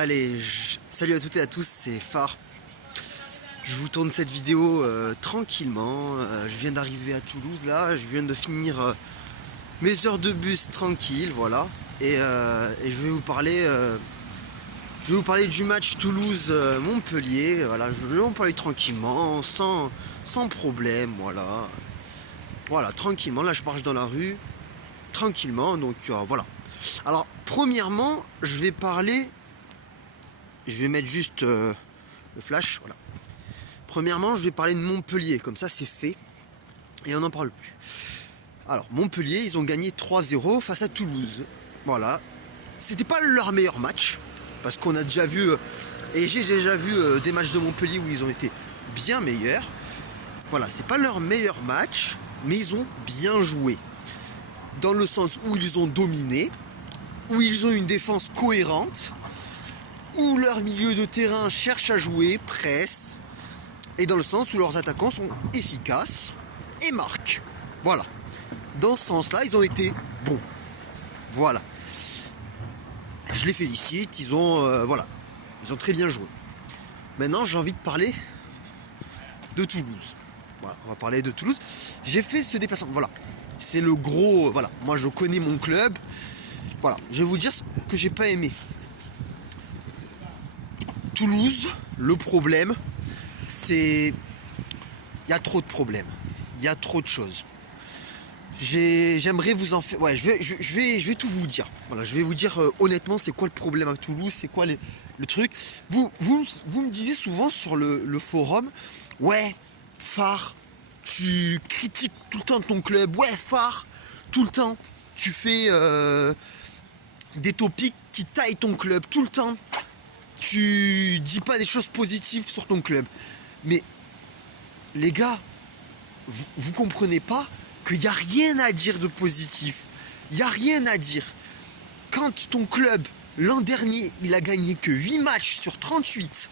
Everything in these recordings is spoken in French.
Allez, salut à toutes et à tous, c'est Phare. Je vous tourne cette vidéo tranquillement. Je viens d'arriver à Toulouse là, je viens de finir mes heures de bus tranquille, voilà. Et je vais vous parler, du match Toulouse-Montpellier. Voilà, je vais vous parler tranquillement, sans problème, voilà. Voilà, tranquillement. Là, je marche dans la rue, tranquillement. Donc voilà. Alors, premièrement, je vais mettre juste le flash, voilà. Premièrement, je vais parler de Montpellier, comme ça c'est fait, et on n'en parle plus. Alors, Montpellier, ils ont gagné 3-0 face à Toulouse. Voilà. C'était pas leur meilleur match, parce qu'on a déjà vu, et j'ai déjà vu des matchs de Montpellier où ils ont été bien meilleurs. Voilà, c'est pas leur meilleur match, mais ils ont bien joué. Dans le sens où ils ont dominé, où ils ont une défense cohérente, où leur milieu de terrain cherche à jouer, presse, et dans le sens où leurs attaquants sont efficaces et marquent. Voilà. Dans ce sens-là, ils ont été bons. Voilà. Je les félicite, ils ont très bien joué. Maintenant, j'ai envie de parler de Toulouse. Voilà, on va parler de Toulouse. J'ai fait ce déplacement. Voilà. C'est le gros. Voilà. Moi, je connais mon club. Voilà. Je vais vous dire ce que j'ai pas aimé. Toulouse, le problème, c'est... Il y a trop de problèmes. Il y a trop de choses. J'aimerais vous en faire... Ouais, je vais tout vous dire. Voilà, je vais vous dire honnêtement c'est quoi le problème à Toulouse, c'est quoi le truc. Vous me disiez souvent sur le forum, ouais, Phare, tu critiques tout le temps ton club. Ouais, Phare, tout le temps, tu fais des topics qui taillent ton club tout le temps. Tu dis pas des choses positives sur ton club. Mais les gars, vous comprenez pas qu'il n'y a rien à dire de positif. Il n'y a rien à dire. Quand ton club, l'an dernier, il a gagné que 8 matchs sur 38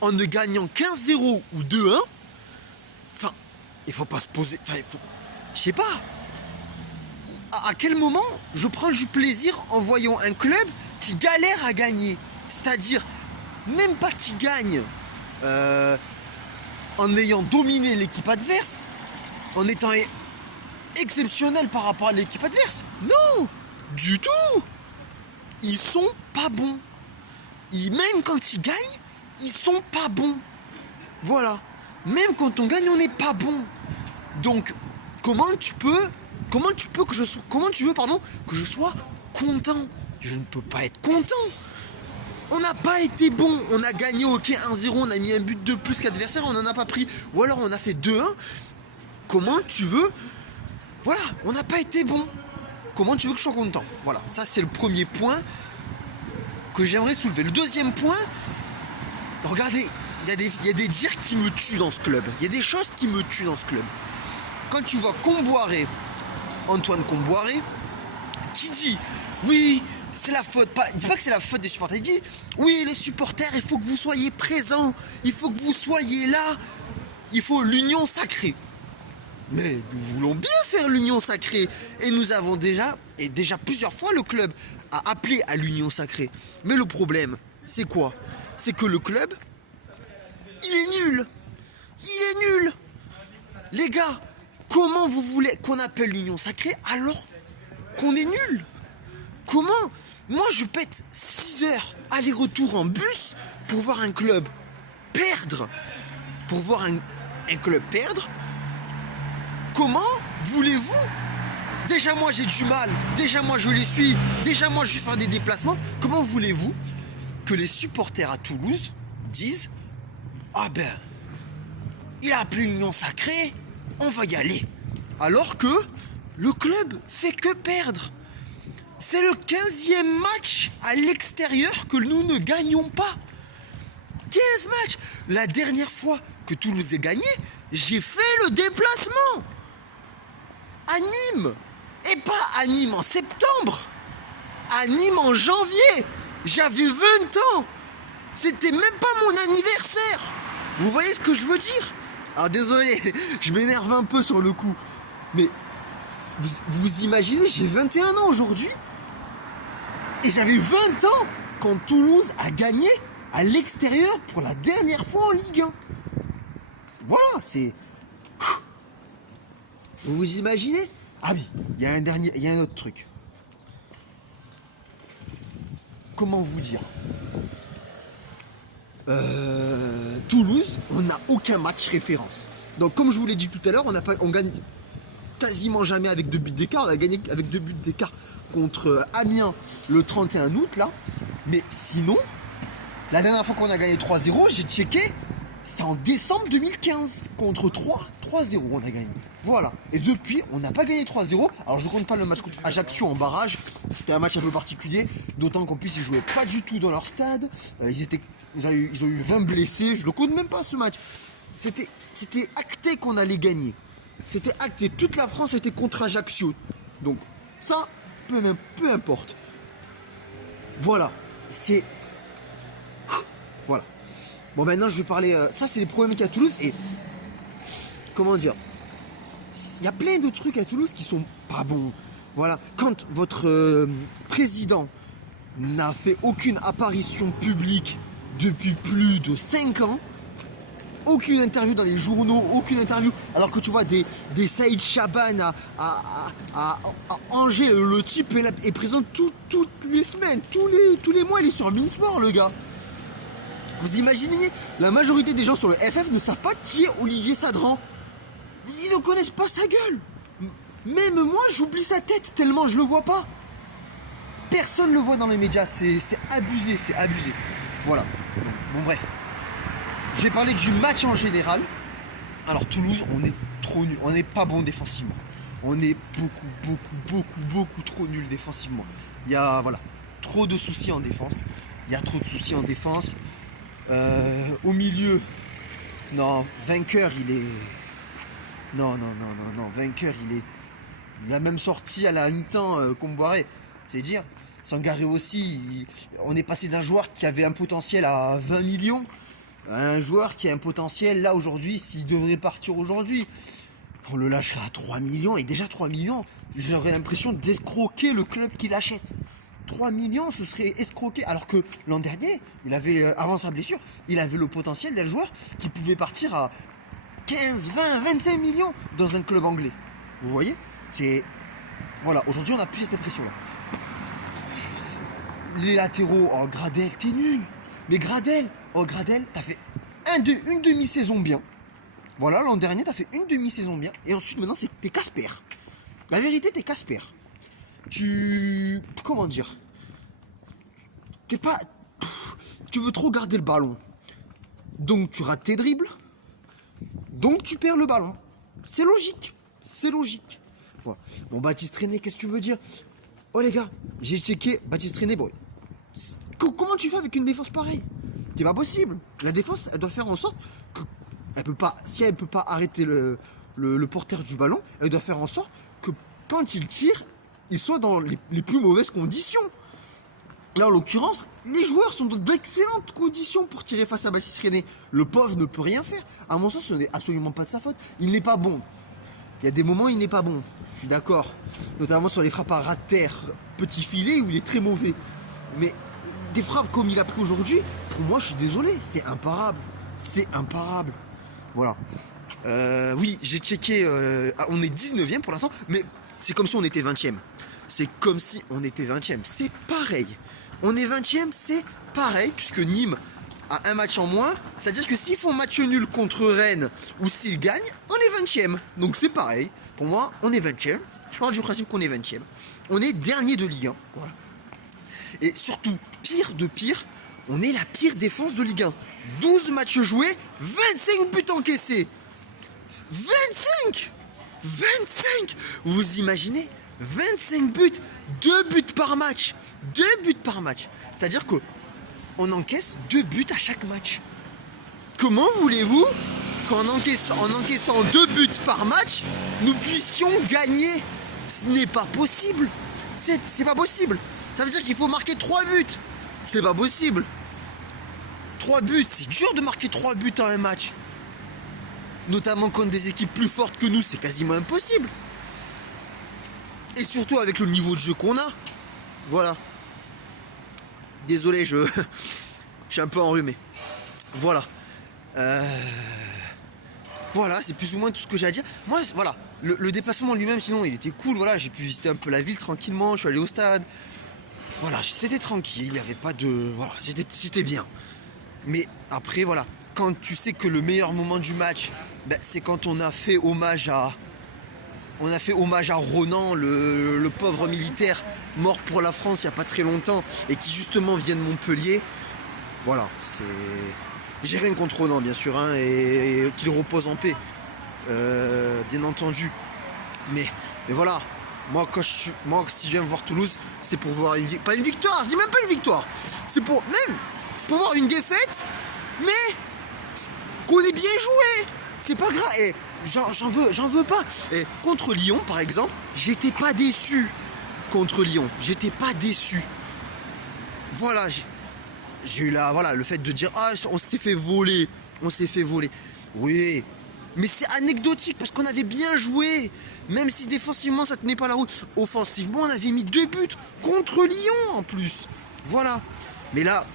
en ne gagnant 15-0 ou 2-1, enfin, il faut pas se poser... Enfin, je sais pas. À quel moment je prends du plaisir en voyant un club qui galère à gagner? C'est-à-dire, même pas qui gagne en ayant dominé l'équipe adverse, en étant exceptionnel par rapport à l'équipe adverse. Non, du tout. Ils sont pas bons. Même quand ils gagnent, ils sont pas bons. Voilà. Même quand on gagne, on n'est pas bon. Donc, comment tu veux que je sois content? Je ne peux pas être content. On n'a pas été bon, on a gagné, ok, 1-0, on a mis un but de plus qu'adversaire, on n'en a pas pris, ou alors on a fait 2-1. Comment tu veux? Voilà, on n'a pas été bon. Comment tu veux que je sois content? Voilà, ça c'est le premier point que j'aimerais soulever. Le deuxième point, regardez, il y a des dires qui me tuent dans ce club. Il y a des choses qui me tuent dans ce club. Quand tu vois Antoine Comboiré, qui dit, oui, c'est la faute, dis pas que c'est la faute des supporters, il dit oui les supporters il faut que vous soyez présents, il faut que vous soyez là, il faut l'union sacrée. Mais nous voulons bien faire l'union sacrée et nous avons déjà plusieurs fois le club a appelé à l'union sacrée. Mais le problème c'est quoi? C'est que le club il est nul. Les gars, comment vous voulez qu'on appelle l'union sacrée alors qu'on est nul? Comment? Moi je pète 6 heures aller-retour en bus pour voir un club perdre. Comment voulez-vous? Déjà moi j'ai du mal, déjà moi je les suis, déjà moi je vais faire des déplacements. Comment voulez-vous que les supporters à Toulouse disent ah ben il a appelé l'union sacrée, on va y aller. Alors que le club fait que perdre. C'est le 15e match à l'extérieur que nous ne gagnons pas. 15 matchs. La dernière fois que Toulouse a gagné, j'ai fait le déplacement à Nîmes. Et pas à Nîmes en septembre. À Nîmes en janvier. J'avais 20 ans. C'était même pas mon anniversaire. Vous voyez ce que je veux dire? Alors désolé, je m'énerve un peu sur le coup. Mais vous imaginez, j'ai 21 ans aujourd'hui. Et j'avais 20 ans quand Toulouse a gagné à l'extérieur pour la dernière fois en Ligue 1. Voilà, c'est... Vous imaginez? Ah oui, il y a un autre truc. Comment vous dire? Toulouse, on n'a aucun match référence. Donc comme je vous l'ai dit tout à l'heure, on gagne quasiment jamais avec 2 buts d'écart. On a gagné avec 2 buts d'écart contre Amiens le 31 août là. Mais sinon, la dernière fois qu'on a gagné 3-0, j'ai checké, c'est en décembre 2015 contre 3-0 on a gagné. Voilà. Et depuis, on n'a pas gagné 3-0. Alors je compte pas le match contre Ajaccio en barrage. C'était un match un peu particulier. D'autant qu'en plus ils jouaient pas du tout dans leur stade. Ils ont eu 20 blessés. Je le compte même pas ce match. C'était acté qu'on allait gagner. C'était acté. Toute la France était contre Ajaccio. Donc ça, peu importe. Voilà. C'est... Voilà. Bon, maintenant je vais parler... ça, c'est les problèmes qu'il y a à Toulouse. Et... Comment dire? Il y a plein de trucs à Toulouse qui sont pas bons. Voilà. Quand votre président n'a fait aucune apparition publique depuis plus de 5 ans, aucune interview dans les journaux, aucune interview, alors que tu vois des Saïd Chaban à Angers, le type est présent toutes les semaines, tous les mois, il est sur Beansport, le gars. Vous imaginez, la majorité des gens sur le FF ne savent pas qui est Olivier Sadran. Ils ne connaissent pas sa gueule. Même moi, j'oublie sa tête tellement je le vois pas. Personne ne le voit dans les médias, c'est abusé, c'est abusé. Voilà. Bon, bref. Je vais parler du match en général. Alors Toulouse, on est trop nul, on n'est pas bon défensivement. On est beaucoup trop nul défensivement. Il y a trop de soucis en défense. Il y a trop de soucis en défense. Au milieu, non, vainqueur, il est... Non, vainqueur, il a même sorti à la mi-temps Comboiré. C'est dire, Sangaré aussi, on est passé d'un joueur qui avait un potentiel à 20 millions à un joueur qui a un potentiel, là, aujourd'hui, s'il devrait partir aujourd'hui, on le lâcherait à 3 millions, et déjà 3 millions, j'aurais l'impression d'escroquer le club qui l'achète. 3 millions, ce serait escroquer. Alors que l'an dernier, il avait, avant sa blessure, il avait le potentiel d'un joueur qui pouvait partir à 15, 20, 25 millions dans un club anglais. Vous voyez? C'est... Voilà, aujourd'hui, on n'a plus cette impression-là. Les latéraux, oh, Gradel, t'es nul. Mais Gradel, t'as fait une demi-saison bien. Voilà, l'an dernier, t'as fait une demi-saison bien. Et ensuite, maintenant, t'es Casper. La vérité, t'es Casper. Comment dire? Tu veux trop garder le ballon. Donc, tu rates tes dribbles. Donc, tu perds le ballon. C'est logique. C'est logique. Voilà. Bon, Baptiste René, qu'est-ce que tu veux dire? Oh, les gars, j'ai checké. Baptiste René, bon. Comment tu fais avec une défense pareille? C'est pas possible. La défense, elle doit faire en sorte que elle peut pas, si elle peut pas arrêter le porteur du ballon, elle doit faire en sorte que quand il tire, il soit dans les plus mauvaises conditions. Là, en l'occurrence, les joueurs sont dans d'excellentes conditions pour tirer face à Baptiste René. Le pauvre ne peut rien faire. À mon sens, ce n'est absolument pas de sa faute. Il n'est pas bon. Il y a des moments où il n'est pas bon. Je suis d'accord. Notamment sur les frappes à ras de terre, petit filet, où il est très mauvais. Mais des frappes comme il a pris aujourd'hui, pour moi, je suis désolé, c'est imparable. C'est imparable. Voilà. Oui, j'ai checké, on est 19e pour l'instant, mais c'est comme si on était 20e. C'est comme si on était 20e. C'est pareil. On est 20e, c'est pareil, puisque Nîmes a un match en moins. C'est-à-dire que s'ils font match nul contre Rennes ou s'ils gagnent, on est 20e. Donc c'est pareil. Pour moi, on est 20e. Je pars du principe qu'on est 20e. On est dernier de Ligue 1. Voilà. Et surtout, pire de pire, on est la pire défense de Ligue 1. 12 matchs joués, 25 buts encaissés. 25 Vous imaginez 25 buts, 2 buts par match. 2 buts par match. C'est-à-dire qu'on encaisse 2 buts à chaque match. Comment voulez-vous qu'en encaissant 2 buts par match, nous puissions gagner? Ce n'est pas possible. C'est pas possible. Ça veut dire qu'il faut marquer 3 buts. C'est pas possible. 3 buts, c'est dur de marquer 3 buts en un match. Notamment contre des équipes plus fortes que nous, c'est quasiment impossible. Et surtout avec le niveau de jeu qu'on a. Voilà. Désolé, je suis un peu enrhumé. Voilà. Voilà, c'est plus ou moins tout ce que j'ai à dire. Moi, voilà, le déplacement lui-même, sinon, il était cool. Voilà, j'ai pu visiter un peu la ville tranquillement. Je suis allé au stade. Voilà, c'était tranquille. Il n'y avait pas de... Voilà, c'était bien. Mais après, voilà, quand tu sais que le meilleur moment du match, ben, c'est quand on a fait hommage à... On a fait hommage à Ronan, le pauvre militaire mort pour la France il n'y a pas très longtemps et qui justement vient de Montpellier. Voilà, c'est... J'ai rien contre Ronan bien sûr, hein, et qu'il repose en paix, bien entendu. Mais voilà, moi si je viens voir Toulouse, c'est pour voir pas une victoire, je dis même pas une victoire. C'est pour voir une défaite, mais qu'on ait bien joué. C'est pas grave. Et j'en veux pas. Et contre Lyon, par exemple, j'étais pas déçu. Contre Lyon, j'étais pas déçu. Voilà, j'ai eu le fait de dire ah on s'est fait voler. Oui, mais c'est anecdotique parce qu'on avait bien joué. Même si défensivement ça tenait pas la route. Offensivement, on avait mis 2 buts contre Lyon en plus. Voilà. Mais là,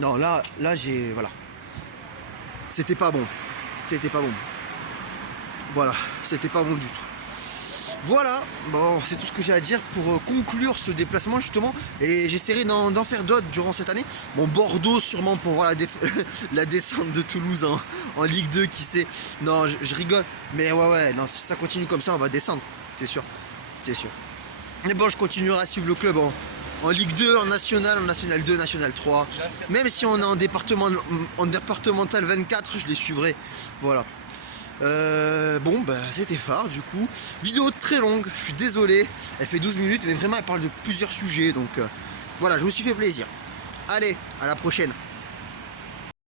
non, là j'ai voilà. C'était pas bon. Voilà, c'était pas bon du tout. Voilà, bon, c'est tout ce que j'ai à dire pour conclure ce déplacement justement. Et j'essaierai d'en faire d'autres durant cette année. Bon, Bordeaux sûrement pour voir la descente de Toulouse en Ligue 2, qui sait. Non, je rigole. Mais ouais, non, si ça continue comme ça, on va descendre, c'est sûr. Mais bon, je continuerai à suivre le club en Ligue 2, en National 2, National 3. Même si on est en départemental 24, je les suivrai. Voilà. Bon, bah c'était phare du coup. Vidéo très longue, je suis désolé. Elle fait 12 minutes, mais vraiment elle parle de plusieurs sujets. Donc voilà, je me suis fait plaisir. Allez, à la prochaine.